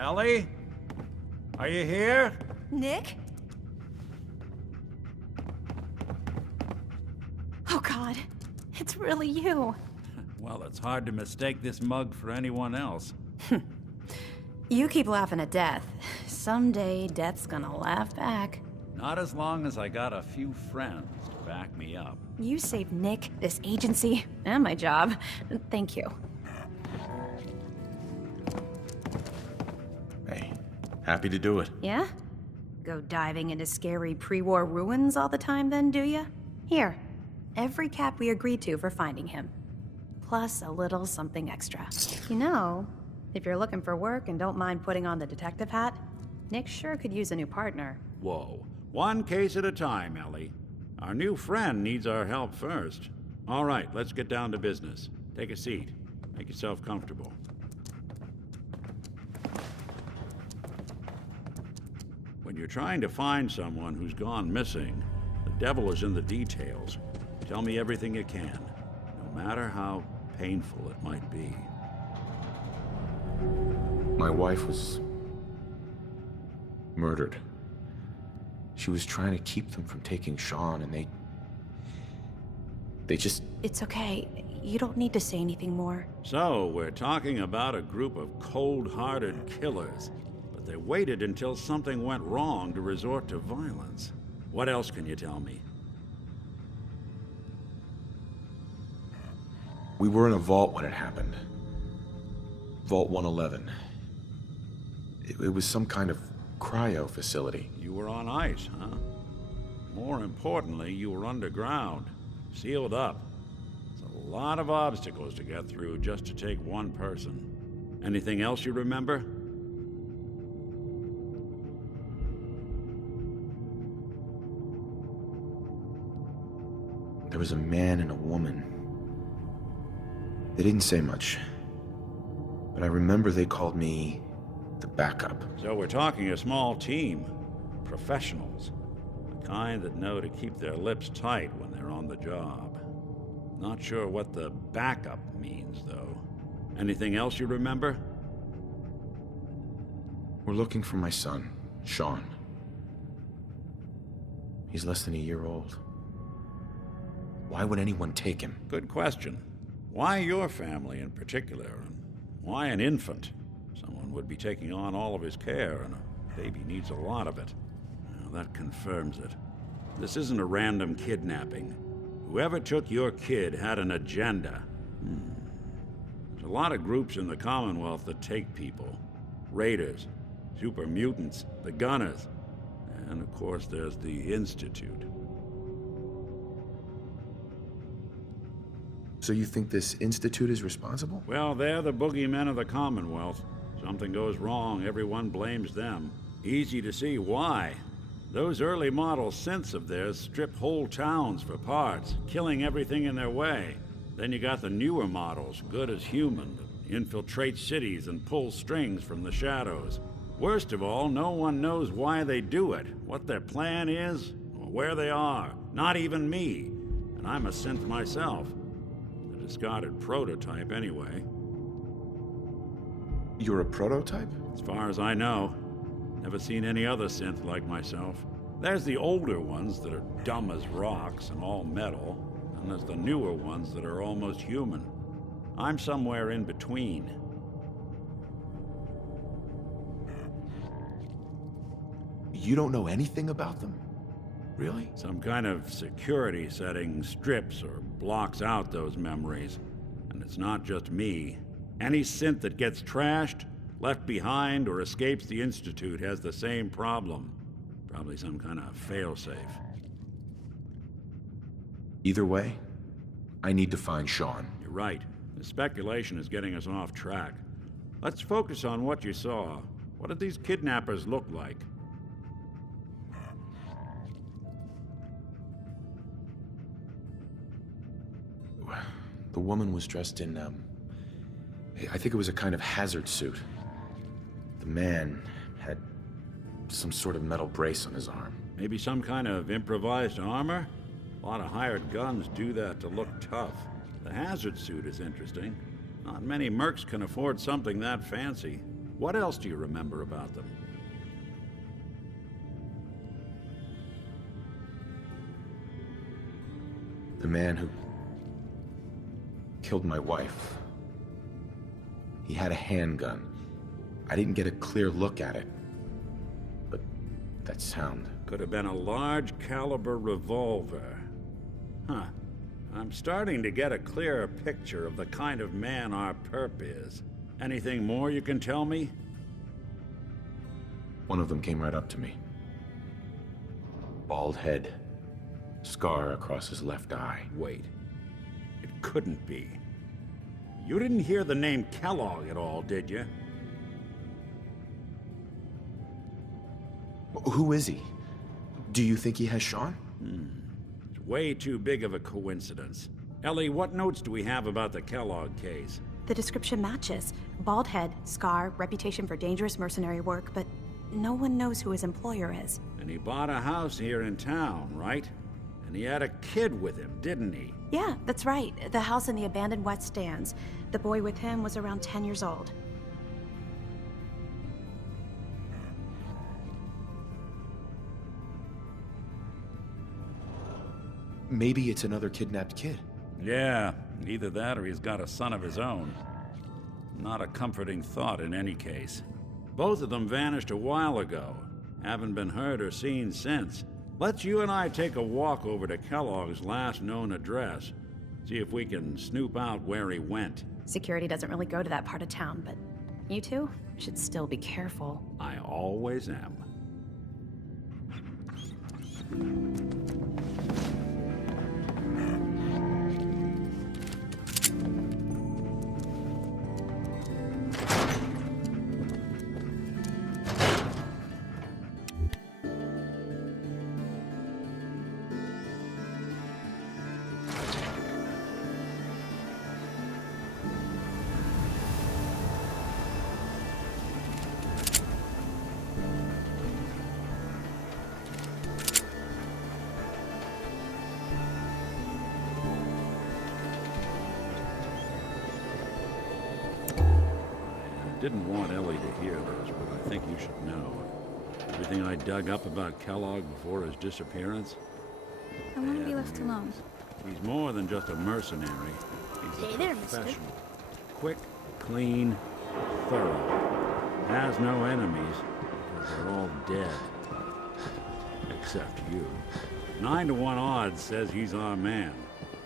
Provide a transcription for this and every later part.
Ellie? Are you here? Nick? Oh God, it's really you. Well, it's hard to mistake this mug for anyone else. You keep laughing at death. Someday, death's gonna laugh back. Not as long as I got a few friends to back me up. You saved Nick, this agency, and my job. Thank you. Hey, happy to do it. Yeah? Go diving into scary pre-war ruins all the time then, do ya? Here, every cap we agreed to for finding him. Plus a little something extra. You know, if you're looking for work and don't mind putting on the detective hat, Nick sure could use a new partner. Whoa. One case at a time, Ellie. Our new friend needs our help first. All right, let's get down to business. Take a seat. Make yourself comfortable. When you're trying to find someone who's gone missing, the devil is in the details. Tell me everything you can, no matter how painful it might be. My wife was murdered. She was trying to keep them from taking Sean, and they just... It's okay. You don't need to say anything more. So, we're talking about a group of cold-hearted killers, but they waited until something went wrong to resort to violence. What else can you tell me? We were in a vault when it happened. Vault 111. It was some kind of cryo facility. You were on ice, huh? More importantly, you were underground, sealed up. It's a lot of obstacles to get through just to take one person. Anything else you remember? There was a man and a woman. They didn't say much, but I remember they called me the backup. So we're talking a small team. Professionals. The kind that know to keep their lips tight when they're on the job. Not sure what the backup means, though. Anything else you remember? We're looking for my son, Sean. He's less than a year old. Why would anyone take him? Good question. Why your family in particular? And why an infant? Someone would be taking on all of his care, and a baby needs a lot of it. Well, that confirms it. This isn't a random kidnapping. Whoever took your kid had an agenda. There's a lot of groups in the Commonwealth that take people. Raiders, super mutants, the Gunners, and of course there's the Institute. So you think this Institute is responsible? Well, they're the boogeymen of the Commonwealth. Something goes wrong, everyone blames them. Easy to see why. Those early model synths of theirs strip whole towns for parts, killing everything in their way. Then you got the newer models, good as human, that infiltrate cities and pull strings from the shadows. Worst of all, no one knows why they do it, what their plan is, or where they are. Not even me. And I'm a synth myself. A discarded prototype anyway. You're a prototype? As far as I know. Never seen any other synth like myself. There's the older ones that are dumb as rocks and all metal, and there's the newer ones that are almost human. I'm somewhere in between. You don't know anything about them? Really? Some kind of security setting strips or blocks out those memories. And it's not just me. Any synth that gets trashed, left behind, or escapes the Institute has the same problem. Probably some kind of failsafe. Either way, I need to find Sean. You're right. The speculation is getting us off track. Let's focus on what you saw. What did these kidnappers look like? The woman was dressed in, I think it was a kind of hazard suit. The man had some sort of metal brace on his arm. Maybe some kind of improvised armor? A lot of hired guns do that to look tough. The hazard suit is interesting. Not many mercs can afford something that fancy. What else do you remember about them? The man who killed my wife. He had a handgun. I didn't get a clear look at it. But that sound... Could have been a large caliber revolver. Huh. I'm starting to get a clearer picture of the kind of man our perp is. Anything more you can tell me? One of them came right up to me. Bald head. Scar across his left eye. Wait. It couldn't be. You didn't hear the name Kellogg at all, did you? Who is he? Do you think he has Sean? It's way too big of a coincidence. Ellie, what notes do we have about the Kellogg case? The description matches. Bald head, scar, reputation for dangerous mercenary work, but no one knows who his employer is. And he bought a house here in town, right? And he had a kid with him, didn't he? Yeah, that's right. The house in the abandoned West Stands. The boy with him was around 10 years old. Maybe it's another kidnapped kid. Yeah, either that or he's got a son of his own. Not a comforting thought in any case. Both of them vanished a while ago. Haven't been heard or seen since. Let's you and I take a walk over to Kellogg's last known address. See if we can snoop out where he went. Security doesn't really go to that part of town, but you two should still be careful. I always am. Didn't want Ellie to hear this, but I think you should know. Everything I dug up about Kellogg before his disappearance. I want to be left alone. He's more than just a mercenary. He's Hey a there, mister. professional. Quick, clean, thorough. Has no enemies, because they're all dead. Except you. 9 to 1 odds says he's our man.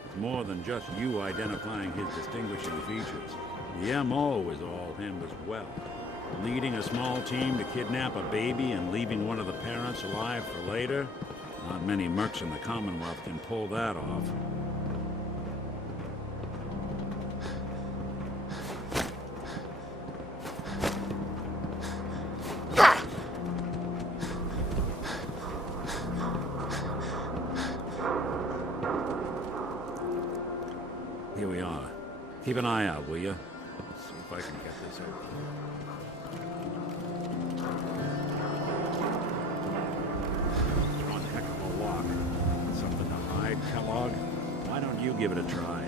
It's more than just you identifying his distinguishing features. The M.O. is all him as well. Leading a small team to kidnap a baby and leaving one of the parents alive for later? Not many mercs in the Commonwealth can pull that off. Here we are. Keep an eye out, will you? Let's see if I can get this open. It's one heck of a lock. Something to hide, Kellogg? Why don't you give it a try?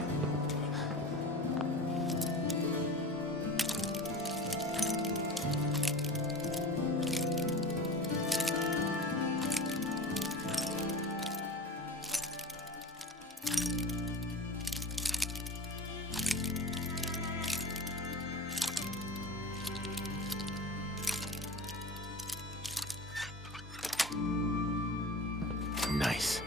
Nice.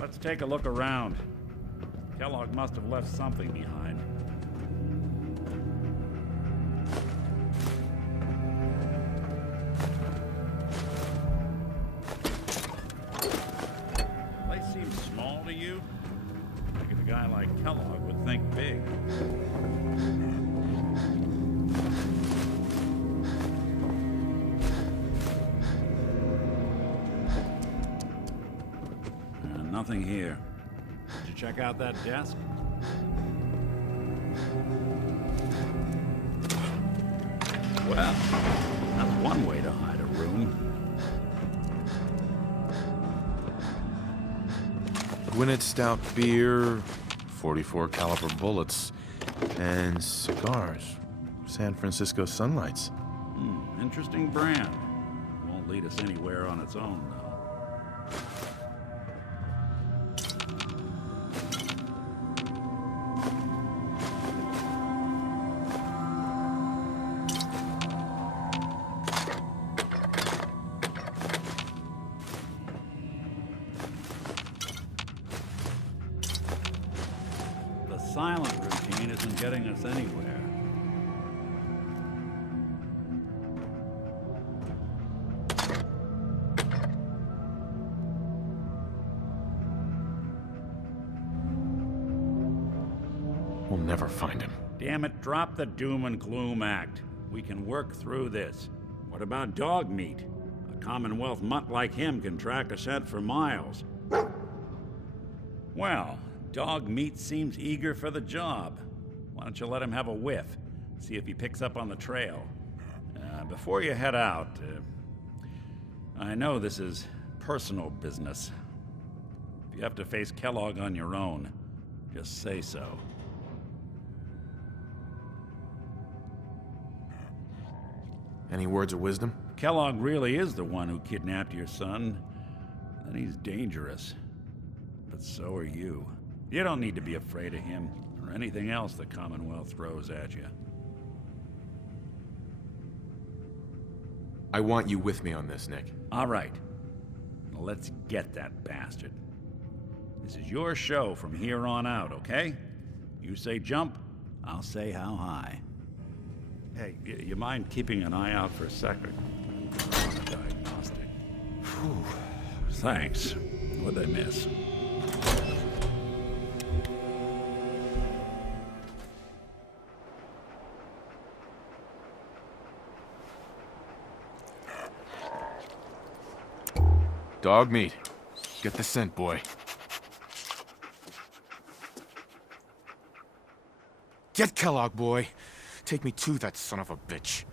Let's take a look around. Kellogg must have left something behind. Place seems small to you? I think a guy like Kellogg would think big. Nothing here. Did you check out that desk? Well, that's one way to hide a room. Gwinnett Stout beer, .44 caliber bullets, and cigars. San Francisco Sunlights. Interesting brand. Won't lead us anywhere on its own, though. The silent routine isn't getting us anywhere. We'll never find him. Damn it, drop the doom and gloom act. We can work through this. What about dog meat? A Commonwealth mutt like him can track a scent for miles. Well, dog meat seems eager for the job. Why don't you let him have a whiff? See if he picks up on the trail. Before you head out, I know this is personal business. If you have to face Kellogg on your own, just say so. Any words of wisdom? Kellogg really is the one who kidnapped your son, then he's dangerous. But so are you. You don't need to be afraid of him, or anything else the Commonwealth throws at you. I want you with me on this, Nick. All right. Now let's get that bastard. This is your show from here on out, okay? You say jump, I'll say how high. Hey, you mind keeping an eye out for a second? On a diagnostic. Whew. Thanks. What'd I miss? Dog meat. Get the scent, boy. Get Kellogg, boy. Take me to that son of a bitch.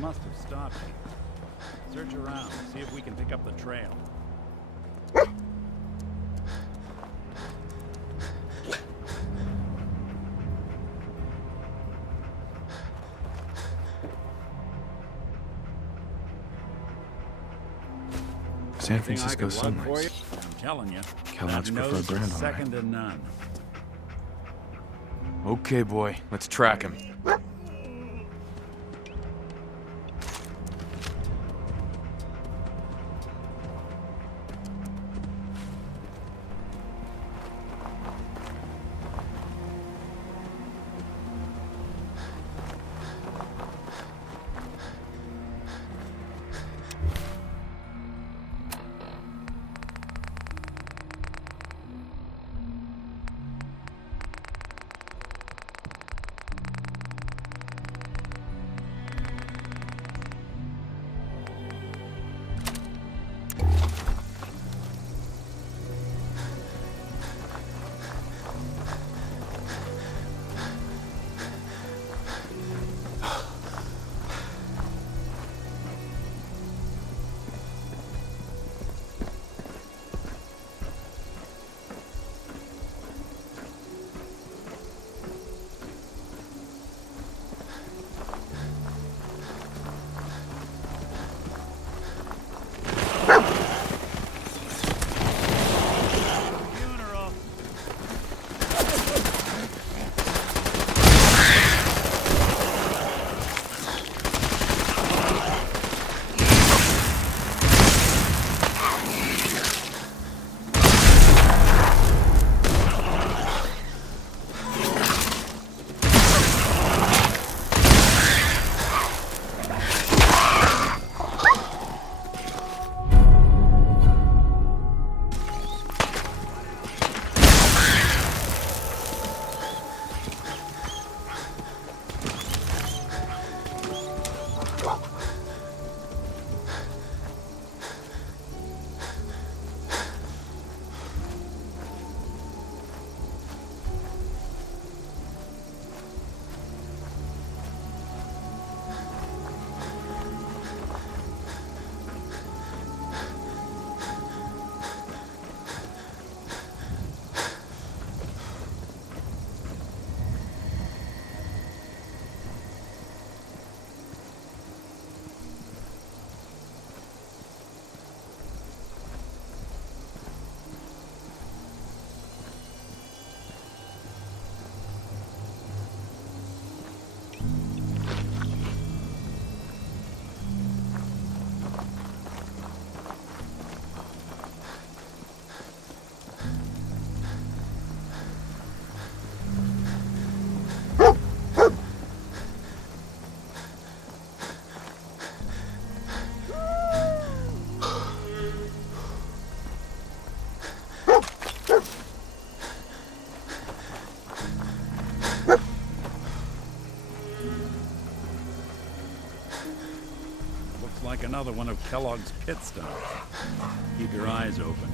must have stopped here. Search around, see if we can pick up the trail. San Anything I Francisco could lug for sunrise. you? I'm telling you, Kellogg's that preferred nose brand, is all right. second to none. Okay, boy, let's track him. Like another one of Kellogg's pit stops. Keep your eyes open.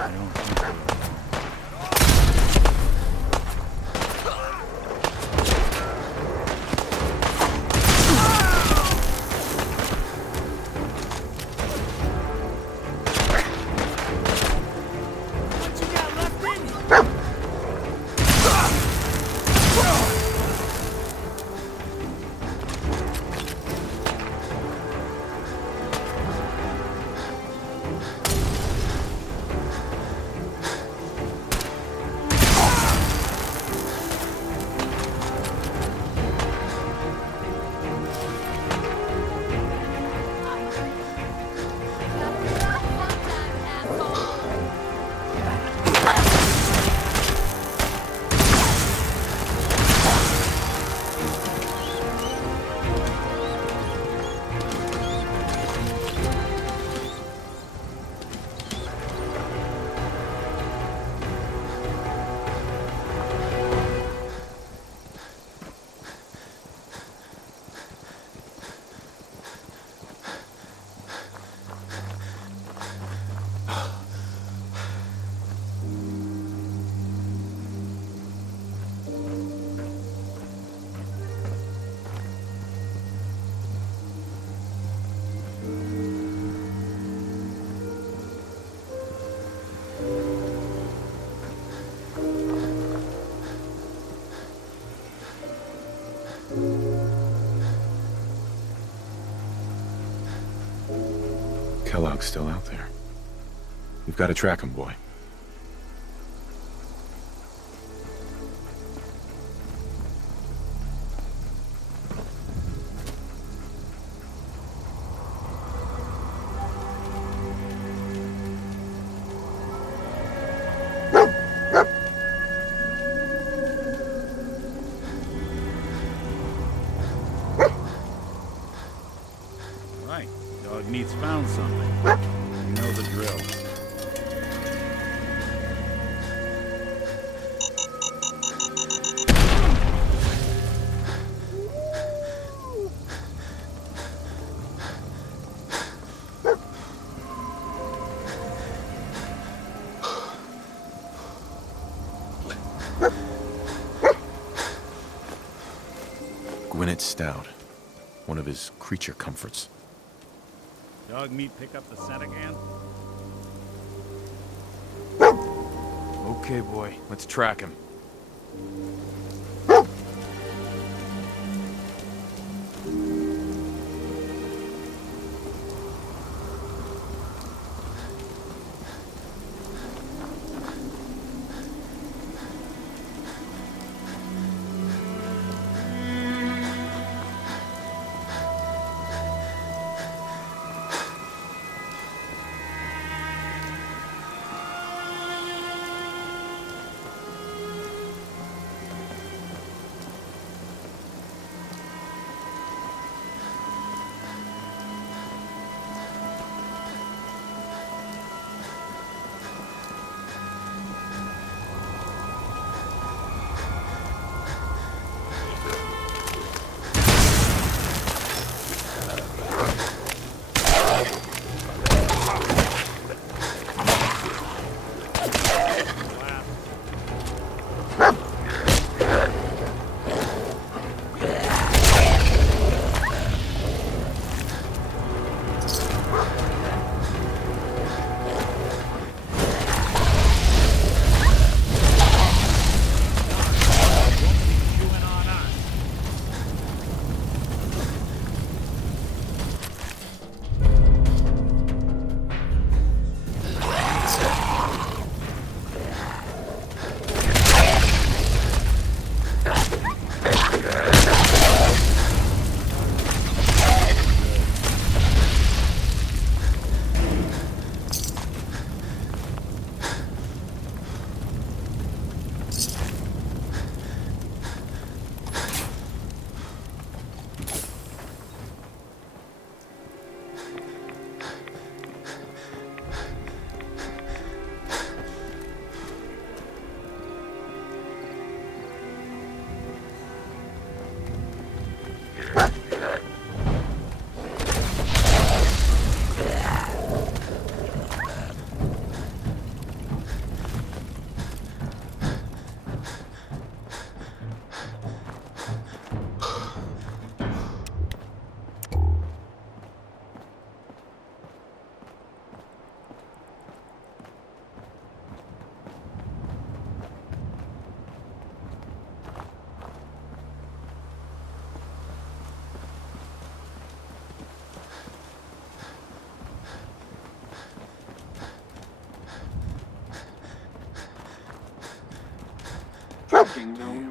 I don't think they're alone. Kellogg's still out there. We've got to track him, boy. Right. Dog meat's found something. You know the drill. Gwyneth Stout. One of his creature comforts. Dog meat pick up the scent again? Okay, boy. Let's track him.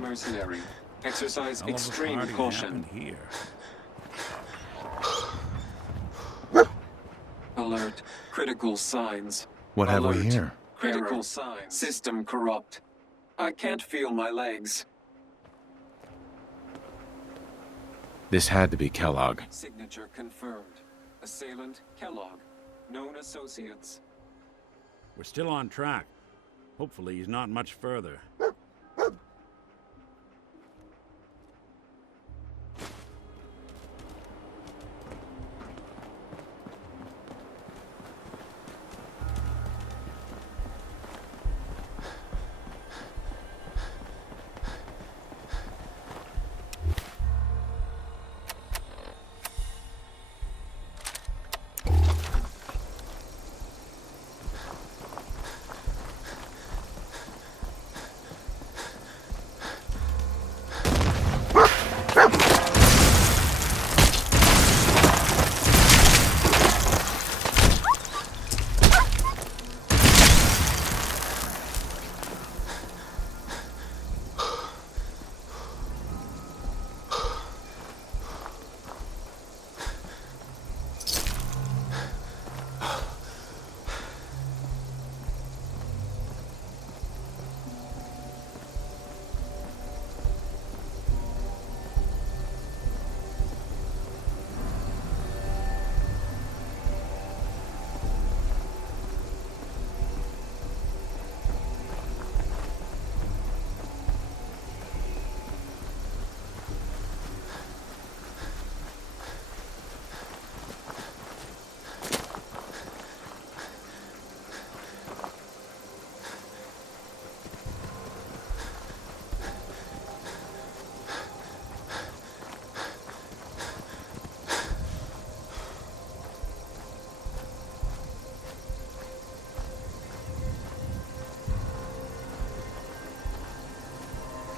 mercenary. Exercise Hell of a extreme party caution. happened here. Alert. Critical signs. What have we Alert. here? Critical signs. System corrupt. I can't feel my legs. This had to be Kellogg. Signature confirmed. Assailant Kellogg. Known associates. We're still on track. Hopefully he's not much further.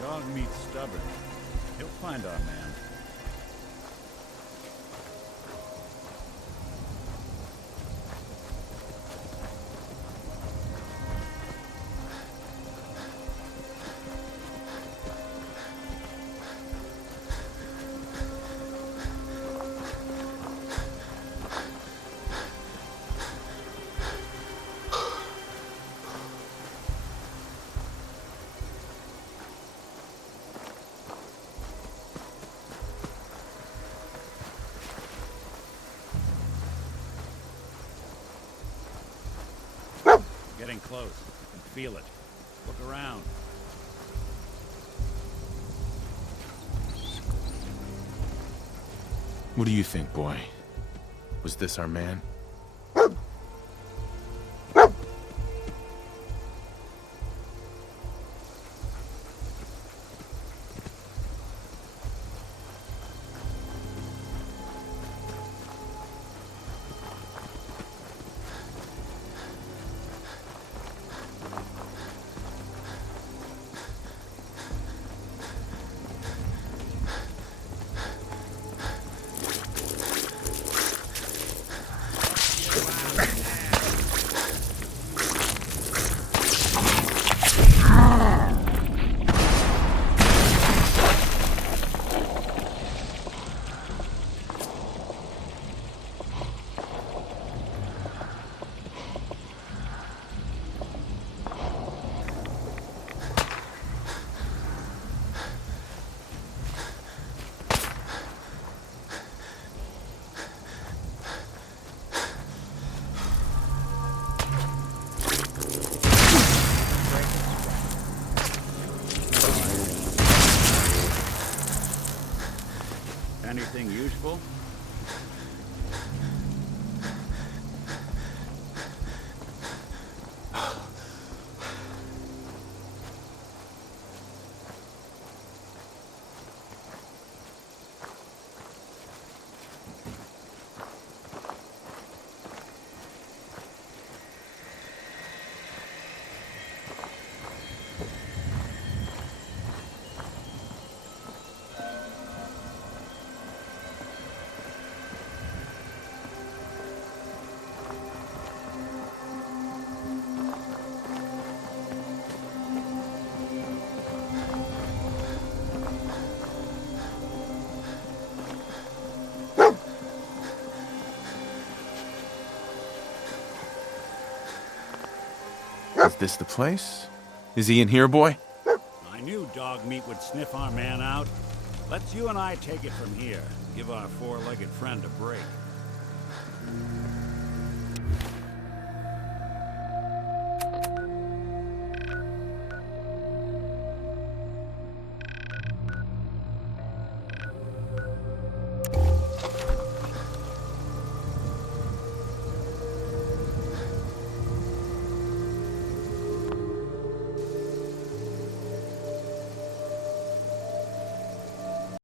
Dog meat's stubborn. He'll find our man. Getting close. I can feel it. Look around. What do you think, boy? Was this our man? Anything useful? Is this the place? Is he in here, boy? I knew dog meat would sniff our man out. Let's you and I take it from here. Give our four-legged friend a break.